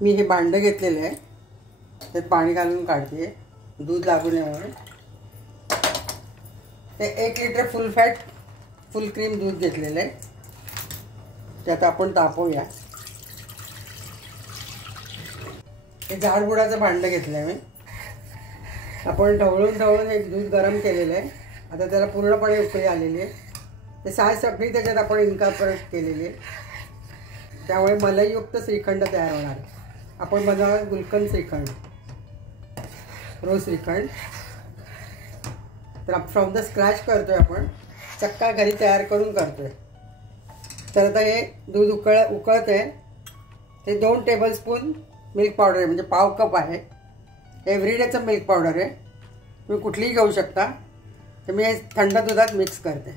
मी हे भांडं घेतलेलं आहे, त्यात पाणी घालून काढते दूध लागू नये म्हणून. ते 1 लिटर फुल फॅट फुल क्रीम दूध घेतलेलं आहे, त्यात आपण तापवूया. हे जाडबुडाचं भांडं घेतलं आहे मी. आपण ढवळून एक दूध गरम केलेलं आहे. आता त्याला पूर्णपणे उकळी आलेली आहे. ते साय सगळी त्याच्यात आपण इन्कॉर्पोरेट केलेली आहे, त्यामुळे मलईयुक्त श्रीखंड तयार होणार आहे. आपण बनवणार गुलकंद श्रीखंड, रोज श्रीखंड. तर फ्रॉम द स्क्रॅच करतोय आपण, चक्का घरी तयार करून करतोय. तर आता हे दूध उकळत आहे. ते 2 टेबलस्पून मिल्क पावडर आहे, म्हणजे पाव कप आहे. एव्हरीडेचं मिल्क पावडर आहे, तुम्ही कुठलीही घेऊ शकता. तर मी हे थंड दुधात मिक्स करते.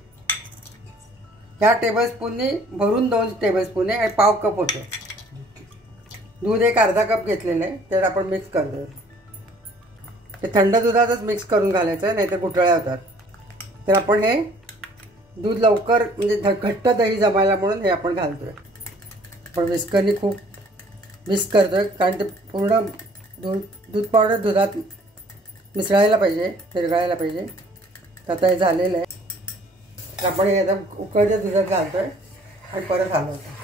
ह्या टेबलस्पूननी भरून 2 टेबलस्पून आहे आणि पाव कप होते. दूध एक अर्धा कप घेतलेलं आहे, त्यात आपण मिक्स करतो. ते थंड दुधातच मिक्स करून घालायचं आहे, नाहीतर गुठळ्या होतात. तर आपण हे दूध लवकर म्हणजे घट्ट दही जमायला म्हणून हे आपण घालतोय. पण विस्करनी खूप मिक्स करतोय, कारण ते पूर्ण दूध पावडर दुधात मिसळायला पाहिजे, विरघळायला पाहिजे. तर आता हे झालेलं आहे. तर आपण हे आता उकळत्या दुधात घालतोय आणि परत हलवतो.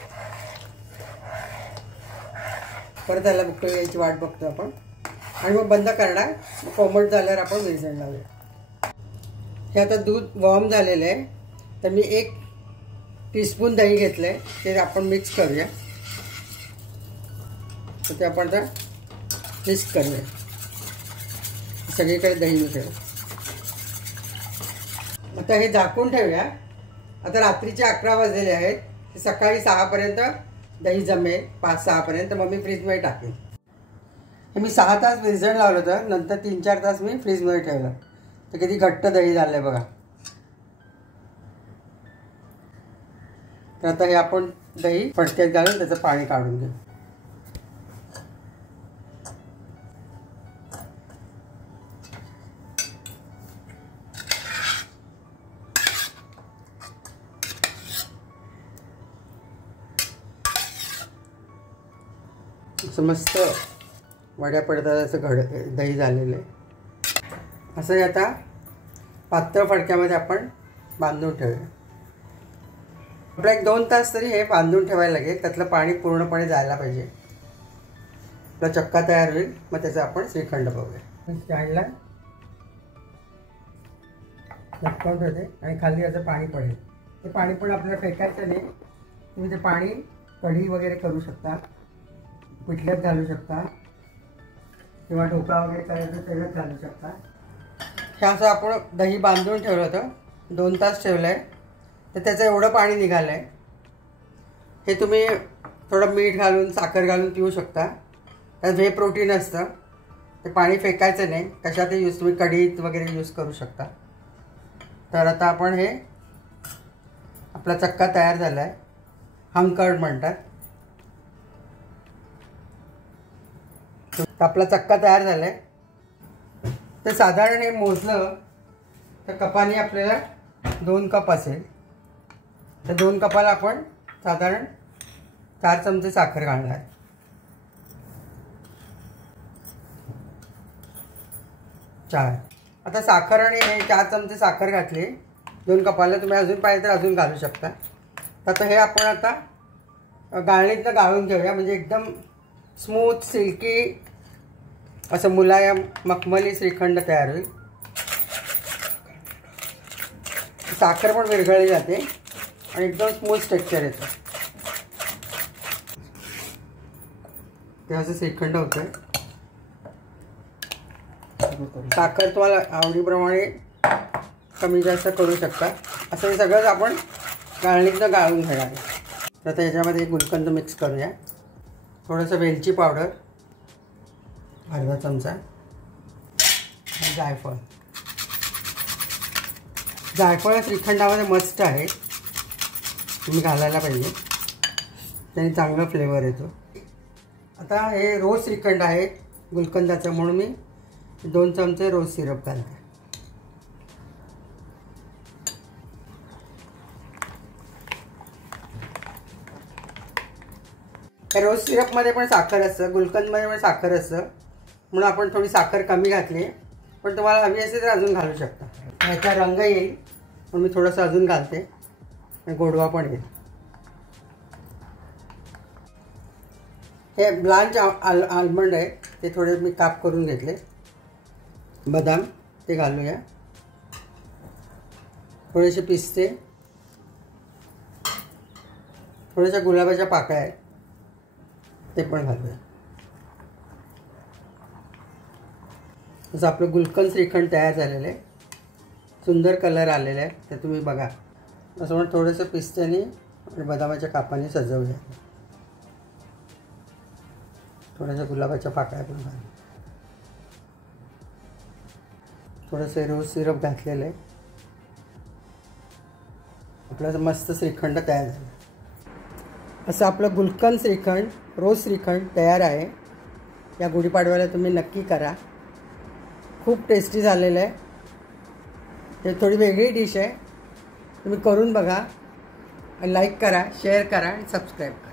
परत त्याला उकळी यायची वाट बघतो आपण आणि मग बंद करणार. कोमट झाल्यावर आपण विरजण लावूया. हे आता दूध वॉर्म झालेलं आहे, तर मी 1 टीस्पून दही घेतलं आहे, ते आपण मिक्स करूया. तर ते आपण आता मिक्स करूया, सगळीकडे दही मिसळू. आता हे झाकून ठेवूया. आता रात्रीचे 11 वाजलेले आहेत, सकाळी 6पर्यंत दही जमेल, 5-6 पर्यंत. मग मी फ्रीजमध्ये टाकेन. हे मी 6 तास विरजण लावलं होतं, नंतर 3-4 तास मी फ्रीजमध्ये ठेवलं. तर किती घट्ट दही झालं आहे बघा. तर आता हे आपण दही फडक्यात घालून त्याचं पाणी काढून घेऊ. असं मस्त वड्या पडतात असं दही झालेलं आहे. असं आता पातळ फडक्यामध्ये आपण बांधून ठेवूया. आपला 1-2 तास तरी हे बांधून ठेवायला लागेल. त्यातलं पाणी पूर्णपणे जायला पाहिजे. आपला चक्का तयार होईल, मग त्याचं आपण श्रीखंड बघूया. स्टँडला लटकवून ठेवते आणि खाली याचं पाणी पडेल. ते पाणी पण आपल्याला फेकायचं नाही. तुम्ही ते पाणी कढी वगैरे करू शकता, पिठल्यात घालू शकता, किंवा ढोकळा वगैरे करायचं त्याच्यात घालू शकता. हे असं आपण दही बांधून ठेवलं होतं, 2 तास ठेवलं आहे. तर त्याचं एवढं पाणी निघालं आहे. हे तुम्ही थोडं मीठ घालून साखर घालून पिऊ शकता. त्यात व्हे प्रोटीन असतं. ते पाणी फेकायचं नाही, कशातही यूज तुम्ही कढीत वगैरे यूज करू शकता. तर आता आपण हे आपला चक्का तयार झाला आहे, हंकर्ड म्हणतात. आपला चक्का तयार झाला आहे. तर साधारण हे मोजलं तर कपाने आपल्याला 2 कप असेल. तर 2 कपाला आपण साधारण 4 चमचे साखर घालणार. आता साखर आणि हे 4 चमचे साखर घातली 2 कपाला. तुम्ही अजून पाहिजे तर अजून घालू शकता. तर हे आपण आता गाळणीतनं गाळून घेऊया, म्हणजे एकदम स्मूथ सिल्की असं मुलायम मखमली श्रीखंड तयार होईल. साखर पण विरघळली जाते आणि एकदम स्मूथ टेक्स्चर येतं. ते असं श्रीखंड होतं. साखर तुम्हाला आवडीप्रमाणे कमी जास्त करू शकता. असं हे सगळंच आपण गाळणीतनं गाळून घेणार आहे. तर आता याच्यामध्ये गुलकंद मिक्स करूया. थोडंसं वेलची पावडर अर्धा चमचा, जायफळ. जायफळ श्रीखंडामध्ये मस्त आहे, तुम्ही घालायला पाहिजे, त्याने चांगला फ्लेवर येतो. आता हे रोज श्रीखंड आहे गुलकंदाचं, म्हणून मी 2 चमचे रोज सिरप घालते. रोज सिरपमध्ये पण साखर असतं, गुलकंदमध्ये पण साखर असतं, म्हणून आपण थोडी साखर कमी घातली. पण तुम्हाला हवी असेल तर अजून घालू शकता. ह्याचा रंग येईल म्हणून मी थोडंसं अजून घालते आणि गोडवा पण येईल. हे ब्लांच आल्मंड आहे, ते थोडे मी काप करून घेतले. बदाम ते घालूया. थोडेसे पिस्ते, थोड्याशा गुलाबाच्या पाकळ्या आहेत ते पण घालूया. असं आपलं गुलकंद श्रीखंड तयार झालेलं आहे. सुंदर कलर आलेला आहे, ते तुम्ही बघा. असं म्हणून थोडंसं पिस्त्याने आणि बदामाच्या कापाने सजवूया. थोड्याशा गुलाबाच्या पाकळ्या पण घालूया. थोडंसं रोज सिरप घातलेलं आहे. आपलं मस्त श्रीखंड तयार झालं. असं आपलं गुलकंद श्रीखंड, रोज श्रीखंड तयार आहे. या गुढीपाडव्याला तुम्ही नक्की करा. खूप टेस्टी झालेलं आहे. हे थोडी वेगळी डिश आहे, तुम्ही करून बघा. लाईक करा, शेअर करा आणि सबस्क्राईब करा.